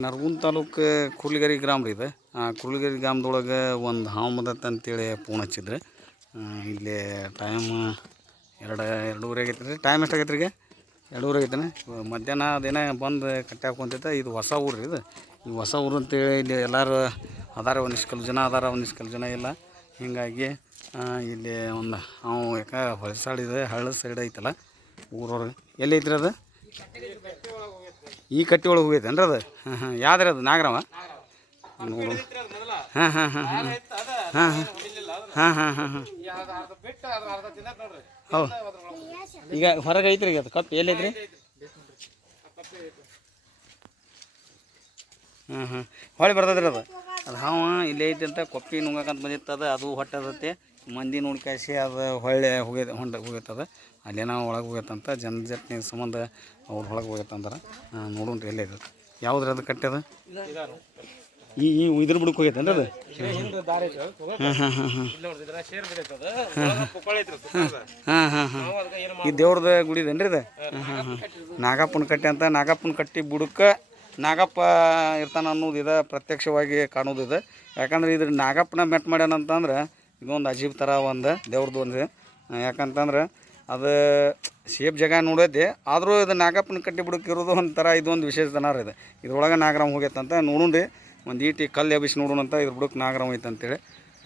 ನರಗುಂದ ತಾಲೂಕು ಕುರ್ಲಿಗರಿ ಗ್ರಾಮ ರೀ ಇದು. ಆ, ಕುರ್ಲಿಗರಿ ಗ್ರಾಮದೊಳಗೆ ಒಂದು ಹಾವು ಮದತ್ ಅಂತೇಳಿ ಫೋನ್ ಹಚ್ಚಿದ್ರೆ. ಇಲ್ಲಿ ಟೈಮ್ ಎರಡು, ಎರಡೂವರೆ ಆಗೈತೆ ರೀ. ಟೈಮ್ ಎಷ್ಟು ಆಗೈತೆ ರೀ ಈಗ? ಎರಡೂವರೆ ಆಗೈತೆ ಮಧ್ಯಾಹ್ನ ಅದೇನೇ ಬಂದು ಕಟ್ಟಿ ಇದು ಹೊಸ ಊರು ರೀ ಇದು. ಈ ಹೊಸ ಊರು ಅಂತೇಳಿ ಇಲ್ಲಿ ಎಲ್ಲರೂ ಅದಾರ, ಒಂದಿಷ್ಟು ಕೆಲವು ಜನ ಅದಾರ, ಒಂದಿಷ್ಟು ಕೆಲವು ಜನ ಇಲ್ಲ. ಹೀಗಾಗಿ ಇಲ್ಲಿ ಒಂದು ಅವ ಯಾಕೆ ಹೊಳಸಾಡಿದೆ ಹಳ್ಳ ಸೈಡ್ ಐತಲ್ಲ ಊರೊಳಗೆ ಎಲ್ಲಿ ಐತ್ರಿ ಅದು? ಈ ಕಟ್ಟಿ ಒಳಗೆ ಹೋಗೈತೇನ್ರಿ ಅದು? ಹಾಂ ಹಾಂ. ಯಾವ್ದ್ರಿ ಅದು? ನಾಗರವ? ನೋಡು. ಹಾಂ ಹಾಂ ಹಾಂ ಹಾಂ. ಹಾಂ ಹಾಂ. ಹಾಂ ಹಾಂ ಹಾಂ, ಹೌ. ಈಗ ಹೊರಗೆ ಐತ್ರಿ ಈಗ ಅದು ಕಪ್ಪು. ಎಲ್ಲೈತ್ರಿ ಹಾಂ ಹಾಂ. ಹೊಳೆ ಬರ್ತದ್ರಿ ಅದು. ಅದು ಹಾವ ಇಲ್ಲೇ ಐತಿ ಅಂತ ಕೊಪ್ಪಿ ನುಂಗಕ್ಕಂತ ಬಂದಿತ್ತು ಅದು. ಹೊಟ್ಟೆ ಮಂದಿ ನೋಡ್ಕಾಸಿ ಅದು ಹೊಳ್ಳೆ ಹೋಗ್ಯದ ಹೊಂಡ ಹೋಗೈತದ ಅಲ್ಲೇನೋ ಒಳಗೆ ಹೋಗೈತಂತ ಜನಜಟ್ನಿ ಸಂಬಂಧ ಅವ್ರು ಒಳಗೆ ಹೋಗೈತಂದ್ರೆ ನೋಡೋಣ ರೀ ಎಲ್ಲ ಇದು ಯಾವ್ದ್ರಿ ಅದು ಕಟ್ಟದ? ಈ ಈ ಇದ್ರ ಬುಡಕ್ಕೆ ಹೋಗೈತೇನ್ರಿ ಅದು? ಹಾಂ ಹಾಂ ಹಾಂ ಹಾಂ. ಹಾಂ ಹಾಂ ಹಾಂ ಈ ದೇವ್ರದ ಗುಡಿ ಇದೇನ್ರಿ ಇದು? ಹಾಂ ಹಾಂ ಹಾಂ. ನಾಗಪ್ಪನ ಕಟ್ಟೆ ಅಂತ ನಾಗಪ್ಪನ ಕಟ್ಟಿ ಬುಡಕ್ಕೆ ನಾಗಪ್ಪ ಇರ್ತಾನ ಅನ್ನೋದು ಇದೆ ಪ್ರತ್ಯಕ್ಷವಾಗಿ ಕಾಣೋದು ಇದೆ. ಯಾಕಂದ್ರೆ ಇದ್ರ ನಾಗಪ್ಪನ ಮೆಟ್ ಮಾಡ್ಯಾನಂತಂದ್ರೆ ಇದೊಂದು ಅಜೀಬ್ ಥರ ಒಂದು ದೇವ್ರದ್ದು ಒಂದು ಯಾಕಂತಂದ್ರೆ ಅದು ಸೇಫ್ ಜಾಗ ನೋಡೈತಿ, ಆದರೂ ಇದು ನಾಗಪ್ಪನ ಕಟ್ಟಿ ಬಿಡಕ್ಕೆ ಇರೋದು ಒಂಥರ ಇದೊಂದು ವಿಶೇಷ ದನ ರೀ ಇದು. ಇದ್ರೊಳಗೆ ನಾಗರಾಮ್ ಹೋಗೈತಂತ ರೀ ಒಂದು ಈಟಿ ಕಲ್ಲು ಎಬ್ಬಿಸಿ ನೋಡೋಣ ಅಂತ ಇದ್ರ ಬುಡಕ್ಕೆ ನಾಗರಾಮ್ ಐತೆ ಅಂತೇಳಿ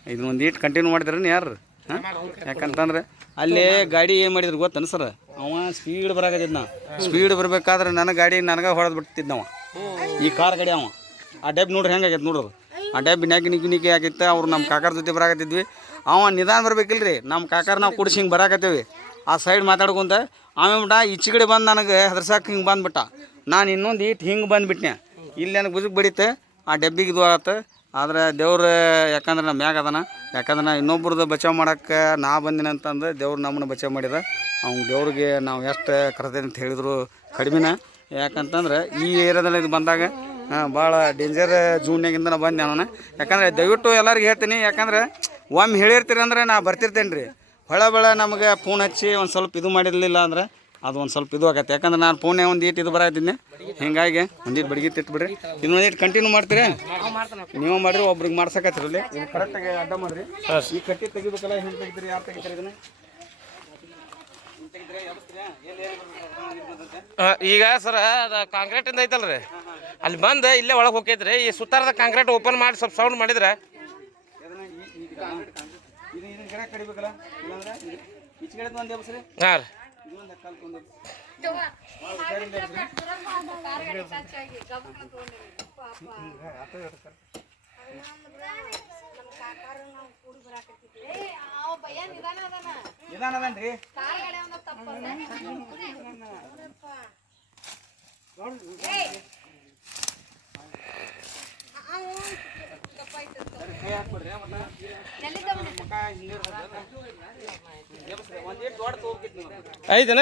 ಇದನ್ನ ಒಂದು ಈಟ್ ಕಂಟಿನ್ಯೂ ಮಾಡಿದ್ರೇನು ಯಾರು? ಹಾಂ? ಯಾಕಂತಂದ್ರೆ ಅಲ್ಲಿ ಗಾಡಿ ಏನು ಮಾಡಿದ್ರು ಗೊತ್ತನ ಸರ್? ಅವ ಸ್ಪೀಡ್ ಬರಾಕತ್ತಿದ್ದ ನಾ ಸ್ಪೀಡ್ ಬರಬೇಕಾದ್ರೆ ನನ್ನ ಗಾಡಿ ನನಗೆ ಹೊಡೆದು ಬಿಡ್ತಿದ್ದವ ಈ ಕಾರ್ ಗಾಡಿ ಅವ. ಆ ಡೆಬ್ ನೋಡ್ರಿ ಹೆಂಗಾಗೈತೆ ನೋಡೋದು ಆ ಡೆಬ್ ನಿನಾಕಿ ನಿಕ್ಕಿ ನಿಕ್ಕಿ ಆಗಿತ್ತು, ಅವ್ರು ನಮ್ಮ ಕಾಕಾರ ಜೊತೆ ಬರಾಕತ್ತಿದ್ವಿ. ಅವ ನಿಧಾನ ಬರ್ಬೇಕಿಲ್ರಿ ನಮ್ಮ ಕಾಕಾರ ನಾವು ಕುಡಿಸಿ ಹಿಂಗೆ ಬರಾಕತ್ತೀವಿ. ಆ ಸೈಡ್ ಮಾತಾಡ್ಕೊಂತ ಆಮೇಲೆ ಈಚೆಗಡೆ ಬಂದು ನನಗೆ ಹೆದರ್ಸಾಕ ಹಿಂಗೆ ಬಂದ್ಬಿಟ್ಟ. ನಾನು ಇನ್ನೊಂದು ಈಟ್ ಹಿಂಗೆ ಬಂದುಬಿಟ್ನೆ. ಇಲ್ಲಿ ನನಗೆ ಬುಜುಕ್ ಬಡಿತೆ, ಆ ಡಬ್ಬಿಗೆ ಇದು ಆದ್ರೆ ದೇವ್ರು, ಯಾಕಂದ್ರೆ ನಮ್ಮ ಮ್ಯಾಗ ಅದನ. ಯಾಕಂದ್ರೆ ನಾ ಇನ್ನೊಬ್ರದ್ದು ಬಚಾವ್ ಮಾಡೋಕ್ಕೆ ನಾ ಬಂದಿನ ಅಂತಂದು ದೇವ್ರು ನಮ್ಮನ್ನ ಬಚಾವ್ ಮಾಡಿದ. ಅವ್ನು ದೇವ್ರಿಗೆ ನಾವು ಎಷ್ಟು ಕರ್ತೇನೆ ಅಂತ ಹೇಳಿದ್ರು ಕಡಿಮೆನ. ಯಾಕಂತಂದ್ರೆ ಈ ಏರಿಯಾದಲ್ಲಿ ಇದು ಬಂದಾಗ ಭಾಳ ಡೇಂಜರ್ ಜೂನ್ಯಾಗಿಂದ ನಾ ಬಂದೆ ನಾನು. ಯಾಕಂದ್ರೆ ದಯವಿಟ್ಟು ಎಲ್ಲರಿಗೂ ಹೇಳ್ತೀನಿ, ಯಾಕಂದ್ರೆ ಒಮ್ಮೆ ಹೇಳಿರ್ತೀರಿ ಅಂದ್ರೆ ನಾ ಬರ್ತಿರ್ತೇನೆ ರೀ ಹೊಳ ಬೆಳ ನಮಗೆ ಫೋನ್ ಹಚ್ಚಿ ಒಂದು ಸ್ವಲ್ಪ ಇದು ಮಾಡಿರಲಿಲ್ಲ ಅಂದ್ರೆ ಅದು ಒಂದು ಸ್ವಲ್ಪ ಇದು ಆಗತ್ತೆ. ಯಾಕಂದ್ರೆ ನಾನು ಫೋನೇ ಒಂದು ಈಟ್ ಇದು ಬರಾತಿದ್ದೆ ಹಿಂಗಾಗಿ ಒಂದಿಟ್ಟು ಬಡಿಗೆ ತಿಟ್ಬಿಡ್ರಿ ಇನ್ನೊಂದು ಈಟ್ ಕಂಟಿನ್ಯೂ ಮಾಡ್ತೀರಿ? ನೀವು ಮಾಡಿರಿ ಒಬ್ರಿಗೆ ಮಾಡ್ಸಕ್ಕಿರಲಿ ಇದು ಕರೆಕ್ಟಾಗಿ ಅಡ್ಡ ಮಾಡ್ರಿ. ಈ ಕಟ್ಟಿ ತೆಗಿಬೇಕಲ್ಲ ಹೆಂಗೆ ತೆಗಿತೀರಿ ಯಾರು ತೆಗಿತಾರೆ ಇದನ್ನ ಈಗ ಸರ ಅದು ಕಾಂಕ್ರೀಟಿಂದ ಐತಲ್ರಿ. ಅಲ್ಲಿ ಬಂದು ಇಲ್ಲೇ ಒಳಗೆ ಹೋಗೈತ್ರಿ ಈ ಸುತ್ತಾರದ ಕಾಂಕ್ರೀಟ್ ಓಪನ್ ಮಾಡಿ ಸ್ವಲ್ಪ ಸೌಂಡ್ ಮಾಡಿದ್ರೆ. ಕಡೆ ಕಡಿಬೇಕಲ್ಲ ಇಲ್ಲಾಂದ್ರೆ ಈಚ ಕಡೆ ಒಂದು ಎಬ್ಸ್ರಿ ಹಾಂ ರೀ ಇನ್ನೊಂದು ಹಕ್ಕಲ್ ತೊಗೊಂಡು ನಿಧಾನ ಅದನ್ರಿ ನೋಡಿ ಐದನ?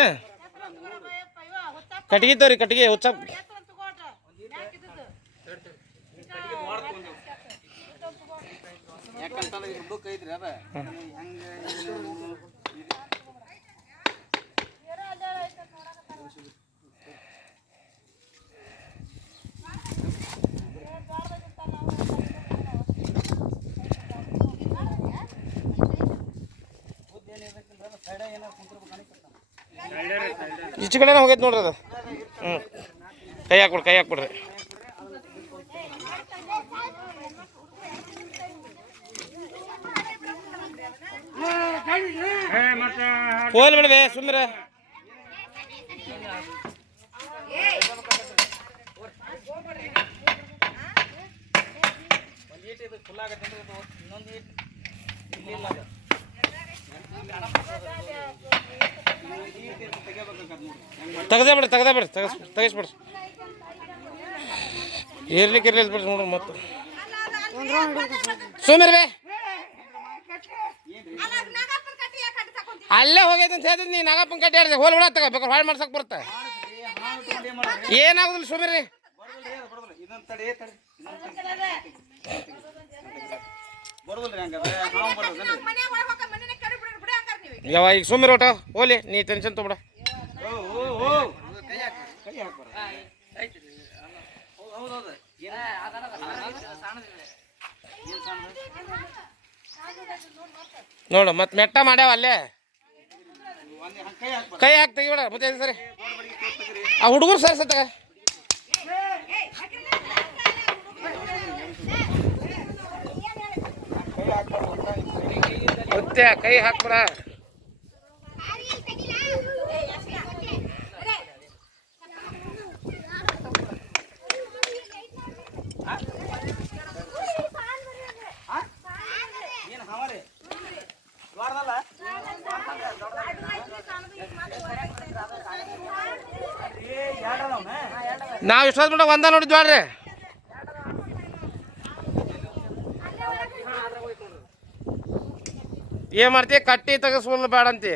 ಕಟ್ಟಿಗೆ ತೋರಿ ಕಟ್ಟಿಗೆ ಹುಚ್ಚ. ಯಾಕಂತಂದ್ರೆ ಇದು ಐತ್ರಿ ಅದ? ಹೆಂಗೆ. ಈಚು ಕಡೆನೇ ಹೋಗೈತೆ ನೋಡ್ರಿ ಅದು. ಹ್ಞೂ ಕೈ ಹಾಕ್ಬಿಡ್ರಿ ಕೈ ಹಾಕ್ಬಿಡ್ರಿ. ಕೋಲ್ ಬಿಡದೆ ಸುಂದರ. ಇನ್ನೊಂದು ತೆಗ್ದೇ ಬಿಡ್ರಿ ತೆಗ್ದೇ ಬಿಡ್ರಿ ತೆಗಸ್ ತೆಗಿಸ್ಬಿಡ್ರಿ ಇರ್ಲಿಕ್ಕೆ ಇರ್ಲಿ ಬಿಡ್ರಿ ನೋಡ್ರಿ ಮತ್ತು. ಸುಮ್ಮನೆ ಬೇ. ಅಲ್ಲೇ ಹೋಗೈತೆ ಅಂತ ಹೇಳಿದ್ ನೀ ನಾಗಪ್ಪನ ಕಟ್ಟಿ ಹೇಳಿದೆ ಹೋಲ್ ಬಿಡ ತಗೋಬೇಕು ಹಾಳು ಮಾಡ್ಸಕ್ ಬರುತ್ತೆ. ಏನಾಗುದಿಲ್ಲ ಸುಮ್ಮನೆ ರೀ ಯಾವ ಈಗ ಸುಮ್ಮನೆ ಒಟ ಓಲಿ ನೀ ಟೆನ್ಷನ್ ತೊಗೊಡ ನೋಡು, ಮತ್ತೆ ಮೆಟ್ಟ ಮಾಡ್ಯಾವ ಅಲ್ಲೇ. ಕೈ ಹಾಕಿ, ತೆಗಿಬೇಡ, ಮತ್ತೆ ಸರಿ? ಆ ಹುಡುಗರು ಸರ್ ಸತ್ತಾಗ ಕೈ ಹಾಕ್ಬಿಡ. ನಾವು ಇಷ್ಟೊತ್ತು ಮಟ್ಟ ಒಂದ ನೋಡಿದ್ವಿ ಜೋಡ್ರಿ ಏನ್ ಮಾಡ್ತಿ? ಕಟ್ಟಿ ತೆಗಸ್ಕೊಲ್ ಬೇಡಂತಿ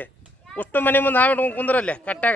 ಅಷ್ಟು ಮನೆ ಮುಂದೆ ಹಾವಿಟ್ಕೊಂಡು ಕುಂದ್ರಲ್ಲಿ ಕಟ್ಟಾಗ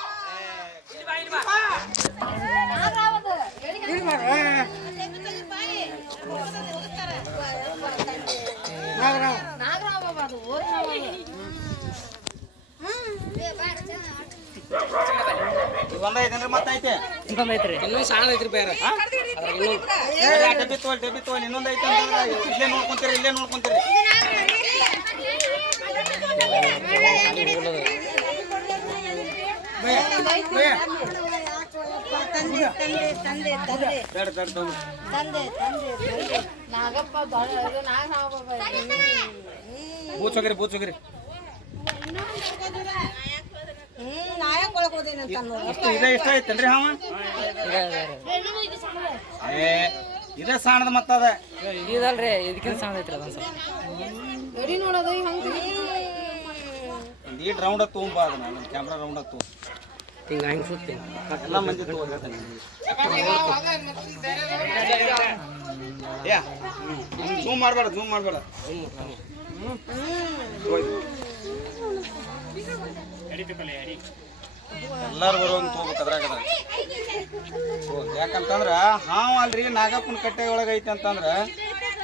ಒಂದೈತಂದ್ರೆ ಮತ್ತೈತೆ. ಇನ್ನೊಂದು ಸಾಣ ಐತ್ರಿ ಬೇರೆ. ಡಬ್ಬಿ ತೋಲ್ ಡಬ್ಬಿ ತೋಲ್ ಇನ್ನೊಂದು ಐತೆ ಇಲ್ಲೇ ನೋಡ್ಕೊಂತೀರಿ ಇಲ್ಲೇ ನೋಡ್ಕೊಂತೀರಿ. ತಂದೆ ತಂದೆ ತಂದೆ ತಂದೆ ತಂದೆ ತಂದೆ ತಂದೆ ನಾಗಪ್ಪ ನಾಗ ಬೂಚ್ ಹೋಗಿರಿ ಬೂಚ್ ಹೋಗಿರಿ ಇದೇ ಸಾಣದ ಮತ್ತದ ಇದಲ್ರಿ ಇದಕ್ಕಿಂತ ಸಾಣ ಐತ್ರಿ ಅದೊಂದು ಸ್ವಲ್ಪ. ಈಟ್ ರೌಂಡ್ ತೊಗೊಂಬ ಅದನ್ನ ನಮ್ಮ ಕ್ಯಾಮ್ರಾ ರೌಂಡ್ ತಗೋ. ಹಿಂಗೆ ಹೆಂಗೆ ಸುತ್ತಿ. ಎಲ್ಲ ಮಂದಿ ತಗೋ ಹೇಳ್ತೇನೆ ಯಾ ಜೂಮ್ ಮಾಡಬೇಡ ಜೂಮ್ ಮಾಡಬೇಡ. ಎಲ್ಲಾರು ಬರೋಂಗ್ ಹೋಗ್ಬೇಕು. ಯಾಕಂತಂದ್ರ ಹಾವು ಅಲ್ರಿ ನಾಗಪ್ಪನ ಕಟ್ಟೆ ಒಳಗೆ ಐತಿ ಅಂತಂದ್ರ,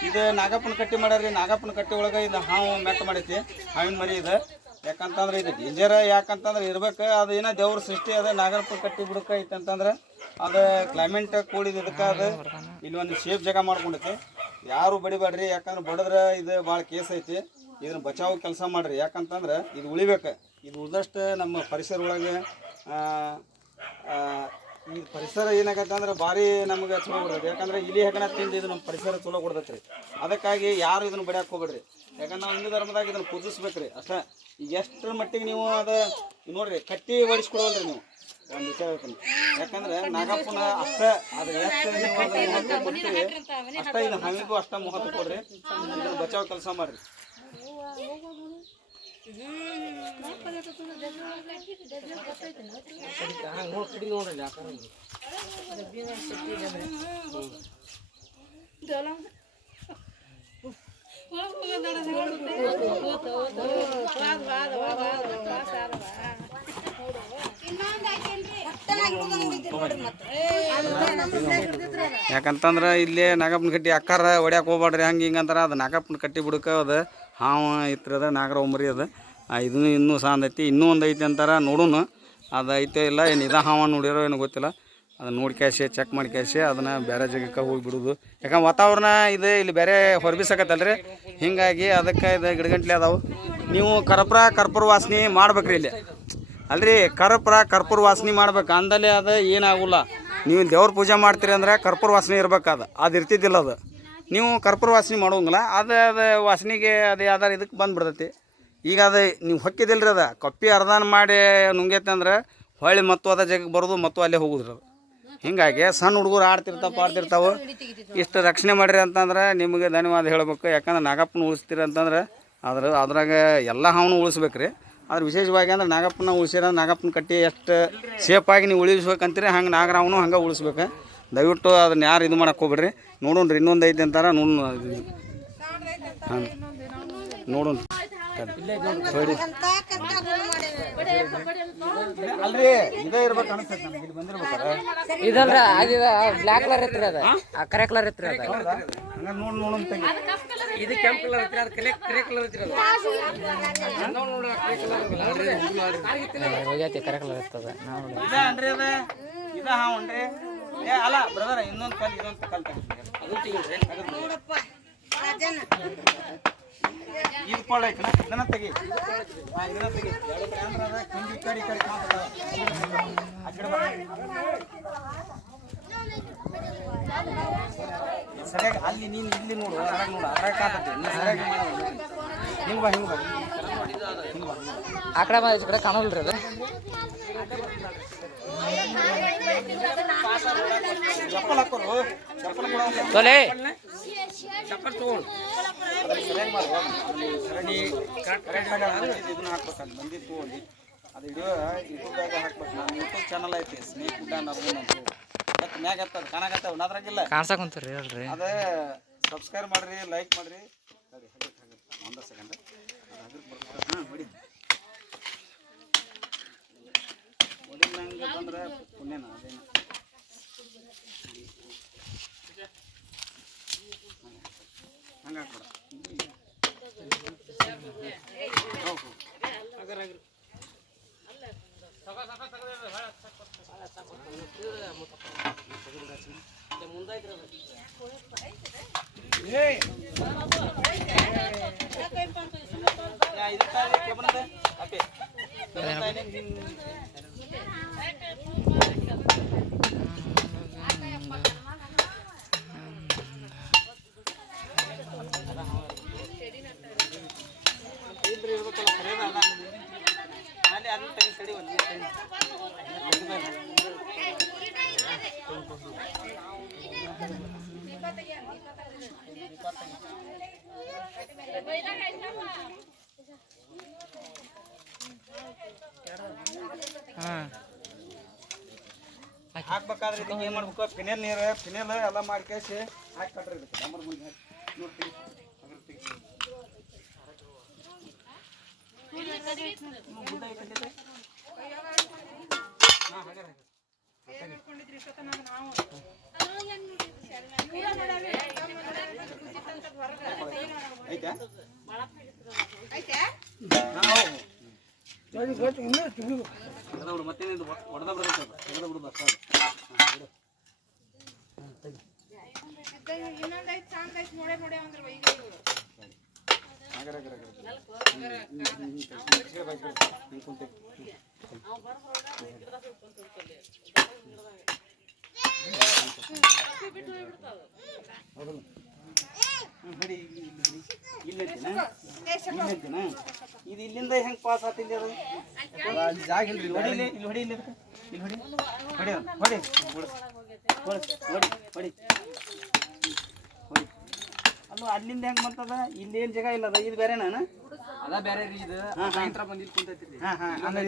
ಇದು ನಾಗಪ್ಪನ ಕಟ್ಟಿ ಮಾಡ್ಯಾರ್ರಿ, ನಾಗಪ್ಪನ ಕಟ್ಟೆ ಒಳಗೆ ಇದು ಹಾವು ಮೆಟ್ಟ ಮಾಡೈತಿ, ಹಾವಿನ ಮರಿ ಇದು. ಯಾಕಂತಂದ್ರೆ ಇದು ಡೇಂಜರ್ ಯಾಕಂತಂದ್ರೆ ಇರ್ಬೇಕು, ಅದು ಏನೋ ದೇವ್ರ ಸೃಷ್ಟಿ, ಅದ ನಾಗಪ್ಪನ ಕಟ್ಟಿ ಬಿಡಕ ಐತೆ ಅಂತಂದ್ರೆ, ಅದು ಕ್ಲೈಮೇಟ್ ಕೂಡಿದ ಇದಕ್ಕೆ ಅದು ಇಲ್ಲಿ ಒಂದು ಸೇಫ್ ಜಾಗ ಮಾಡ್ಕೊಂಡೈತಿ. ಯಾರು ಬಡಿಬೇಡ್ರಿ, ಯಾಕಂದ್ರೆ ಬಡಿದ್ರೆ ಇದು ಭಾಳ ಕೇಸ್ ಐತಿ. ಇದನ್ನ ಬಚಾವ್ ಕೆಲಸ ಮಾಡ್ರಿ, ಯಾಕಂತಂದ್ರೆ ಇದು ಉಳಿಬೇಕು. ಇದು ಉಳಿದಷ್ಟು ನಮ್ಮ ಪರಿಸರ ಒಳಗೆ ಈ ಪರಿಸರ ಏನಾಗತ್ತೆ ಅಂದ್ರೆ ಭಾರಿ ನಮ್ಗೆ ಚಲೋ ಕೊಡ್ತೈತೆ. ಯಾಕಂದ್ರೆ ಇಲಿ ಹೆಗಣ ತಿಂದು ಇದು ನಮ್ಮ ಪರಿಸರ ಚಲೋ ಕೊಡ್ತೈತಿ ರೀ ಅದಕ್ಕಾಗಿ ಯಾರು ಇದನ್ನ ಬಡಿಯಕ್ಕೆ ಹೋಗ್ಬೇಡ್ರಿ. ಯಾಕಂದ್ರೆ ನಾವು ಹಿಂದೂ ಧರ್ಮದಾಗ ಇದನ್ನ ಪೂಜಿಸ್ಬೇಕ್ರಿ ಅಷ್ಟೇ. ಈಗ ಎಷ್ಟರ ಮಟ್ಟಿಗೆ ನೀವು ಅದು ನೋಡಿರಿ ಕಟ್ಟಿ ಹೊಡಿಸ್ಕೊಡವಲ್ರಿ ನೀವು. ಒಂದು ವಿಚಾರ ಹೇಳ್ತೀನಿ. ಯಾಕಂದ್ರೆ ನಾಗಪ್ಪನ ಅಷ್ಟ. ಅದು ಎಷ್ಟು ನೀವು ಅದನ್ನ ಮಹತ್ವ ಕೊಡ್ತೀರಿ ಅಷ್ಟ ಇದು ಹಮಿಗೂ ಅಷ್ಟ ಮಹತ್ವ ಕೊಡ್ರಿ. ಇದನ್ನ ಬಚಾವ್ ಕೆಲಸ ಮಾಡ್ರಿ. ಆಕಾರ ಯಾಕಂತಂದ್ರೆ ಇಲ್ಲಿ ನಾಗಪ್ಪನ ಕಟ್ಟಿ ಅಕ್ಕಾರ ಹೊಡ್ಯಾಕ ಹೋಗ್ಬೇಡ್ರಿ ಹಂಗೆ ಹಿಂಗೆ ಅಂತಾರೆ. ಅದು ನಾಗಪ್ಪನ ಕಟ್ಟಿ ಬಿಡಕ ಅದು. ಹಾವು ಇತ್ರದ ನಾಗರ ಒಮ್ಮರಿ ಅದು. ಇದು ಇನ್ನೂ ಸಾಂದೈತಿ ಇನ್ನೂ ಒಂದು ಐತಿ ಅಂತಾರೆ ನೋಡೋಣ. ಅದು ಐತೆ ಇಲ್ಲ, ಏನು ಇದ ಹಾವ ನೋಡಿರೋ ಏನೋ ಗೊತ್ತಿಲ್ಲ. ಅದನ್ನ ನೋಡಿ ಚೆಕ್ ಮಾಡಿ ಕ್ಯಾಶೆ ಅದನ್ನು ಬೇರೆ ಜಾಗಕ್ಕೆ ಹೋಗಿ ಬಿಡೋದು. ಯಾಕಂದ್ರೆ ವಾತಾವರಣ ಇದು, ಇಲ್ಲಿ ಬೇರೆ ಹೊರಬಿಸಕತ್ತಲ್ರಿ. ಹೀಗಾಗಿ ಅದಕ್ಕೆ ಇದು ಗಿಡಗಂಟ್ಲೆ ಅದಾವು. ನೀವು ಕರ್ಪೂರ ಕರ್ಪೂರ ವಾಸನೆ ಮಾಡ್ಬೇಕ್ರಿ ಇಲ್ಲಿ. ಅಲ್ರಿ, ಕರ್ಪೂರ ಕರ್ಪೂರ ವಾಸನೆ ಮಾಡ್ಬೇಕು. ಅಂದಲೇ ಅದು ಏನಾಗುಲ್ಲ. ನೀವು ದೇವ್ರ ಪೂಜೆ ಮಾಡ್ತೀರಿ ಅಂದ್ರೆ ಕರ್ಪೂರ ವಾಸನೆ ಇರ್ಬೇಕು ಅದು. ಅದು ಇರ್ತಿದ್ದಿಲ್ಲ ಅದು. ನೀವು ಕರ್ಪೂರ ವಾಸನೆ ಮಾಡೋಂಗಿಲ್ಲ ಅದು ಅದು ವಾಸನೆಗೆ ಅದು ಯಾವ್ದಾರು ಇದಕ್ಕೆ ಬಂದ್ಬಿಡ್ತೈತಿ. ಈಗ ಅದು ನೀವು ಹೊಕ್ಕಿದಿಲ್ರಿ ಅದು, ಕಪ್ಪಿ ಅರ್ಧಾನ ಮಾಡಿ ನುಂಗೈತೆ ಅಂದ್ರೆ ಹೊಳ್ಳಿ ಮತ್ತು ಅದ ಜಗಕ್ಕೆ ಬರೋದು ಮತ್ತು ಅಲ್ಲೇ ಹೋಗುದ್ರಿ ಅದು. ಹಿಂಗಾಗಿ ಸಣ್ಣ ಹುಡುಗರು ಆಡ್ತಿರ್ತಾವೆ, ಪಾಡ್ತಿರ್ತಾವೆ, ಇಷ್ಟು ರಕ್ಷಣೆ ಮಾಡಿರಿ ಅಂತಂದ್ರೆ ನಿಮಗೆ ಧನ್ಯವಾದ ಹೇಳ್ಬೇಕು. ಯಾಕಂದ್ರೆ ನಾಗಪ್ಪನ ಉಳಿಸ್ತೀರಿ ಅಂತಂದ್ರೆ ಅದ್ರ ಅದ್ರಾಗ ಎಲ್ಲ ಹಾವನು ಉಳಿಸ್ಬೇಕು ರೀ ಆದ್ರೆ ವಿಶೇಷವಾಗಿ ಅಂದ್ರೆ ನಾಗಪ್ಪನ ಉಳಿಸಿರ, ನಾಗಪ್ಪನ ಕಟ್ಟಿ ಎಷ್ಟು ಸೇಫಾಗಿ ನೀವು ಉಳಿಸ್ಬೇಕಂತೀರಿ, ಹಂಗೆ ನಾಗರಾವನು ಹಂಗೆ ಉಳಿಸ್ಬೇಕು. ದಯವಿಟ್ಟು ಅದನ್ನ ಯಾರು ಇದು ಮಾಡಕ್ಕೆ ಹೋಗ್ಬೇಡ್ರಿ. ರೀ ಇನ್ನೊಂದು ಐತೆ ಅಂತಾರ ನೋಡ್ ಹಾಂ ನೋಡೋಣ. ಅಲ್ರಿ ಇದೇ ಇರ್ಬೇಕು ಅನಿಸ್ತೈತೆ ನಮ್ಗೆ ಇಲ್ಲಿ ಬಂದಿರ್ಬೇಕಾರೆ ಇದಲ್ರ ಅದ ಬ್ಲ್ಯಾಕ್ ಕಲರ್ ಐತ್ರಿ ಅದ. ಆ ಕರೆ ಕಲರ್ ಐತ್ರಿ ಅದ. ಹಂಗಾರೆ ನೋಡಿ ನೋಡೋಣ ತೆಗಿ. ಇದು ಕೆಂಪು ಕಲರ್ ಐತ್ರಿ ಅದ ಕಲೆ ಕರೆ ಕಲರ್ ಐತ್ರಿ ಅದ. ಹೋಗೈತಿ ಕರೆ ಕಲರ್ ಇರ್ತದ. ನಾವು ನೋಡಿ. ಇದ ಅನ್ರಿ ಅದ? ಇದ ಹಾವನ್ರಿ ಏ ಅಲ್ಲ ಬ್ರದರ್ ಇನ್ನೊಂದು ಕಲ್ ಇನ್ನೊಂದು ಕಲ್ ತೆಗಿಸ್ರಿ ಇದು ಕೊಳ್ಳ ಐತನ ಇದನ್ನ ತೆಗಿ ಹಾ, ಇದನ್ನ ತೆಗಿ ಎರಡು ಕಡೆ ಅಂದ್ರ ಅದ ಕಿಂಡಿ ಈ ಕಡೆ ಈ ಕಡೆ ಕಾಣ್ತದ. ಆ ಕಡೆ ಬಾ. ಸರಿಯಾಗಿ ಅಲ್ಲಿ ನೀನು ಇಲ್ಲಿ ನೋಡು ಅದ್ರಾಗ ನೋಡು ಅದ್ರಾಗ ಕಾಣ್ತೈತಿ ನೀ ಸರಿಯಾಗಿ ಹಿಂಗೆ ಬಾ ಹಿಂಗೆ ಬಾ. ಹಿಂಗೆ ಬಾ ಆ ಕಡೆ ಬಾ ಈ ಕಡೆ ಕಾಣಲ್ರಿ ಅದು. ಚಪ್ಪಲ್ ಹಾಕೋರು ಚಪ್ಪಲ್ ಕೊಡೋ ತೊಲೆ. ಸರಿಯಾಗಿ ಮಾಡು ಸರಣಿ ಇದನ್ನ ಹಾಕ್ಬೇಕು ಅಲ್ಲಿ ಬಂದಿತ್ತು ಅಲ್ಲಿ ಅದು ವಿಡಿಯೋ ಯೂಟ್ಯೂಬ್ದಾಗ ಹಾಕ್ಬೇಕು ನಮ್ಮ ಯೂಟ್ಯೂಬ್ ಚಾನಲ್ ಐತಿ ಸ್ನೇಕ್ ನರ್ಮೂನ್ ಅಂತ ಮತ್ತೆ ಮ್ಯಾಗ ಹತ್ತದ ಕಾಣಕತ್ತಾವ ಅದ್ರಾಗಿಲ್ಲ ಕಾಣ್ಸಕ್ ಕುಂತೀರಿ ಹೇಳ್ರಿ ಅದೇ ಸಬ್ಸ್ಕ್ರೈಬ್ ಮಾಡ್ರಿ ಲೈಕ್ ಮಾಡ್ರಿ ಒಂದ ಸೆಕೆಂಡ್ ಹಾಂ ಹೊಡಿ ಹೊಡಿ ನಂಗೆ ಬಂದ್ರೆ ಪುಣ್ಯನ ಅದೇನು. คือ ಹಾಕ್ಬೇಕಾದ್ರೆ ಇದಕ್ಕೆ ಏನು ಮಾಡ್ಬೇಕು ಫಿನೇಲ್ ನೀರು ಫಿನೇಲ್ ಎಲ್ಲ ಮಾಡ್ಕೇಸಿ ಹಾಕಿ ಕಟ್ರಿ ಐತೆ ನಾವು ಬಿಡು, ಮತ್ತೇನಿದು ಹೊಡೆದ ಬರುತ್ತೆ. ತೆಗ್ದ ಬಿಡು ಬಸ್. ಹೌದಲ್ಲ? ಇದು ಇಲ್ಲಿಂದ ಹೆಂಗ್ ಪಾಸ್ ಆತಿಲ್ಲ ಅದು ಜಾಗ ಇಲ್ಲ ಹೊಡಿ ಇಲ್ಲಿ ಇಲ್ಲಿ ಹೊಡಿ ಇಲ್ಲಿ. ಇಲ್ಲಿ ಹೊಡಿ ಹೊಡಿ. ಹೊಡಿ. ಹೊಡಿ ಹೊಡಿ ಹೊಡಿ ಅಲ್ಲ ಅಲ್ಲಿಂದ ಹೆಂಗ್ ಬಂತದ ಇಲ್ಲಿ ಏನ್ ಜಾಗ ಇಲ್ಲ ಅದ ಇದು ಬೇರೆ ನಾನು ಅದ ಬೇರೆ ರೀ ಇದು ಸಾಯಂತ್ರ ಬಂದಿದ್ದು ಕುಂತೈತಿ ಹಾ ಹಾ ಅಂದ್ರೆ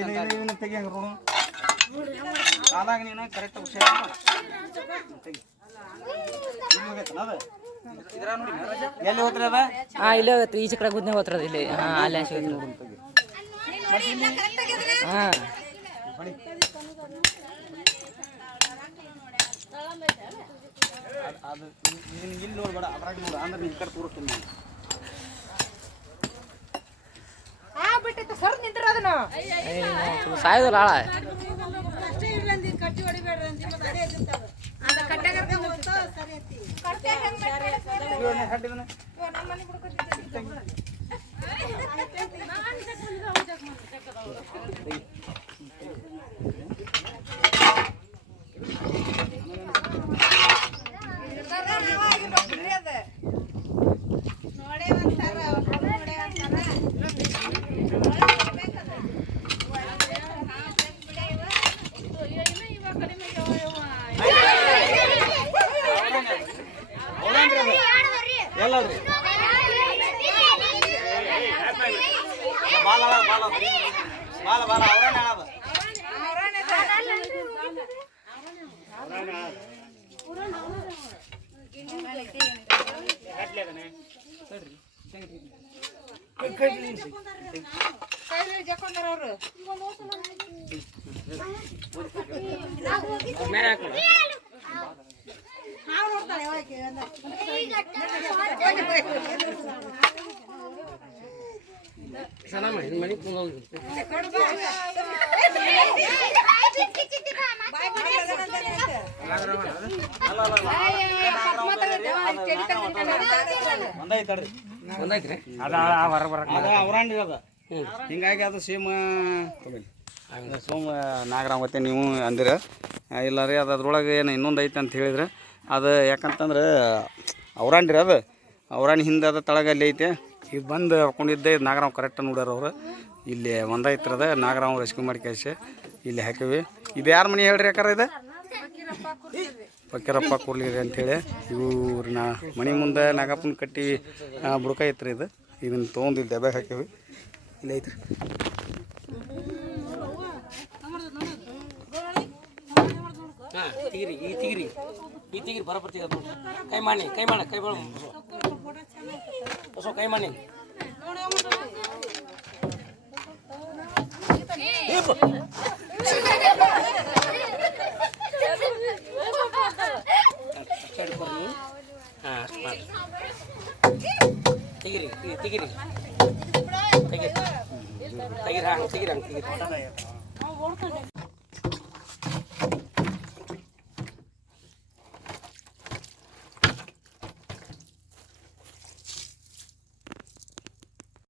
ತೆಗಿ ಹಂಗ ರೋಡು ಕಾಲಾಗ ನೀನು ಕರೆಕ್ಟ್ ಹುಷಾರ ತೆಗಿ ಇಲ್ಲಿ ಹೋಗೈತನ ಅದು ಎಲ್ಲಿ ಹೋಗ್ರಿ ಹಾ ಇಲ್ಲೇ ಹೋಗತ್ರಿ ಈಚೆ ಕಡೆ ಗುದ್ನೆ ಹೋತ್ರದ ಇಲ್ಲಿ. ಹಾಂ ಅಲ್ಲೇ ಹಾ ಅದ್- ಅದು ಇಲ್ಲಿ ನೋಡ್ಬೇಡ ಅದ್ರಾಗ ನೋಡು ಅಂದ್ರೆ ನಿನ್ ಕಡೆ ತೋರಿಸ್ತೀನಿ ನಾನು ಸಾಯೋದಿಲ್ಲ ಆಳ ಇವ್ರನ್ನ ಕರ್ತೆ ಹೆಂಗ್ ಮಾಡ್ತಾರೆ ಹಡ್ಡಿ ಬನ್ನಿ ಓ ನಮ್ಮ ಮನೆ ಹುಡುಕ ಬಿಟ್ಟಿದ್ದೀನಿ ನಾನು ಅಂತ ಬಂದ್ರೆ ಹೋಗಕ್ಕೆ ಮನ ಚಕ್ಕದವರು ಒಂದೈತ್ರಿ ಅದ ಅವರಾಂಡಿ ಅದ ಹಿಂಗಾಗಿ ಅದು ಸೇಮ್ ಸೋಮ ನಾಗರಾಮತೆ ನೀವು ಅಂದಿರ. ಇಲ್ಲ ರೀ ಅದು ಅದ್ರೊಳಗೆ ಏನು ಇನ್ನೊಂದು ಐತೆ ಅಂತ ಹೇಳಿದ್ರೆ. ಅದು ಯಾಕಂತಂದ್ರೆ ಅವರಾಂಡ್ರಿ ಅದು. ಅವ್ರಾಣಿ ಹಿಂದೆ ಅದು, ತಳಗ ಅಲ್ಲಿ ಐತೆ. ಇದು ಬಂದು ಹಾಕೊಂಡಿದ್ದೆ, ಇದು ನಾಗರಾಮ್ ಕರೆಕ್ಟ್ ನೋಡ್ಯಾರ ಅವರು. ಇಲ್ಲಿ ಒಂದೈತ್ರದ ನಾಗರಾವ್ ನಾಗರಾಮ್ ರೆಸ್ಕ್ಯೂ ಮಾಡಿ ಕಳಿಸಿ. ಇಲ್ಲಿ ಹಾಕಿವಿ. ಇದು ಯಾರ ಮನೆ ಹೇಳ್ರಿ ಯಾಕಾರ ಇದು? ಫಕೀರಪ್ಪ ಕೂರ್ಲಿರಿ ಅಂತೇಳಿ ಇವ್ರನ್ನ ಮನೆ ಮುಂದೆ ನಾಗಪ್ಪನ ಕಟ್ಟಿ ಬುಡಕ ಐತ್ರಿ ಇದು. ಇದನ್ನು ತೊಗೊಂಡು ಇಲ್ಲಿ ಹಾಕಿವಿ. ಇಲ್ಲಿ ಐತ್ರಿ. ಹಾಂ, ತೆಗಿರಿ, ಈ ತೆಗಿರಿ. ಈ ತೆಗಿರಿ ಬರೋಬ್ಬರ ತೆಗೆದು ಕೈ ಮಾಡಿ, ಕೈ ಮಾಡ ಕೈ ಮಾಡ. ಹೊಸ ಕೈ ಮಾಡಿ. ಹಾಂ, ಅಷ್ಟು ಮಾಡಿ. ತೆಗಿರಿ ಈ ತೆಗಿರಿ. ತೆಗಿರಿ ತೆಗಿರಿ, ಹಾಂ, ತೆಗಿರಿ, ಹಂಗೆ ತೆಗಿರಿ.